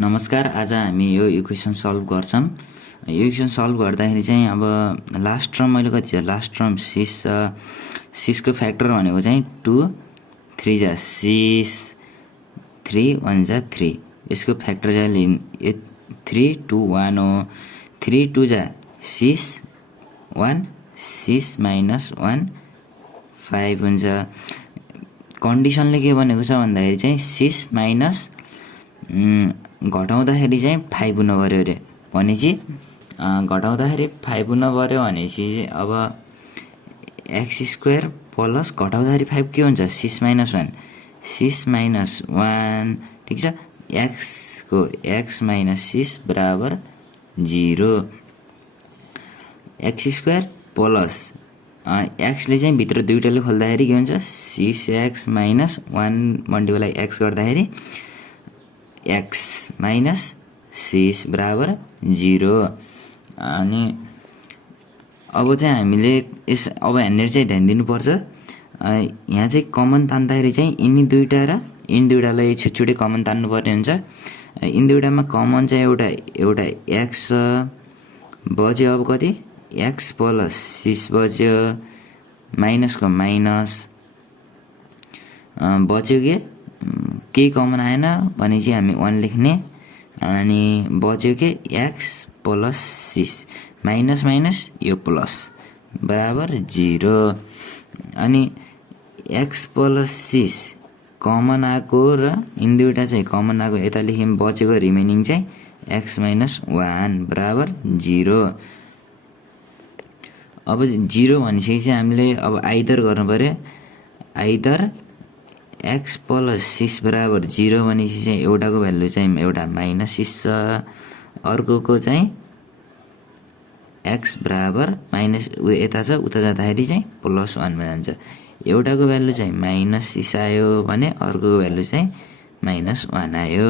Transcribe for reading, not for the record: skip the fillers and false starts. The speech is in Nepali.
नमस्कार। आज हामी यो इक्वेसन सल्भ गर्छौं। यो इक्वेसन सल्भ गर्दाखेरि चाहिँ अब लास्ट टर्म मैले कति छ, लास्ट टर्म 6 छ। 6 को फ्याक्टर भनेको चाहिँ 2 3 जा 6 3 1 जा 3। यसको फ्याक्टर चाहिँ 3 2 1 हो। 3 2 जा 6 1 6 minus 1 5 हुन्छ। कन्डिसनले के भनेको छ भन्दाखेरि चाहिँ 6 माइनस घटाउँदाखेरि चाहिँ 5 हुनु पर्यो रे। भनेपछि घटाउँदाखेरि 5 हुनु पर्यो भनेपछि अब x² प्लस घटाउँदाखेरि 5 के हुन्छ 6 minus 1 6 minus 1 ठीक छ। x को x minus 6 बराबर 0। x² प्लस x ले चाहिँ भित्र दुईटाले खोल्दाखेरि के हुन्छ 6x minus 1 मल्टिप्लाई x गर्दाखेरि x minus 6 बराबर 0। अनि अब चाहिँ हामीले अब यहाँनिर चाहिँ ध्यान दिनुपर्छ। यहाँ चाहिँ कमन तान्दाखेरि चाहिँ यिनी दुईटालाई छुट्टै कमन तान्नु पर्ने हुन्छ। यिनी दुईटामा कमन चाहिँ एउटा x बज्यो। अब कति x प्लस 6 बज्यो, माइनसको माइनस बच्यो के केही कमन आएन भनेपछि हामी 1 लेख्ने। अनि बच्यो के x प्लस 6 माइनस माइनस यो प्लस बराबर 0। अनि x प्लस 6 कमन आएको र यिनी दुईटा चाहिँ कमन आएको यता लेख्यौं, बचेको रिमेनिङ चाहिँ x माइनस 1 बराबर 0। अब 0 भनेपछि चाहिँ हामीले अब आइदर गर्नु पर्यो। आइदर x प्लस 6 बराबर 0 भनेपछि चाहिँ एउटाको भ्यालु चाहिँ एउटा माइनस 6 छ, अर्कोको चाहिँ x बराबर माइनस यता छ, उता जाँदाखेरि चाहिँ प्लस 1 मा जान्छ। एउटाको भ्यालु चाहिँ माइनस 6 आयो भने अर्कोको भ्यालु चाहिँ माइनस 1 आयो।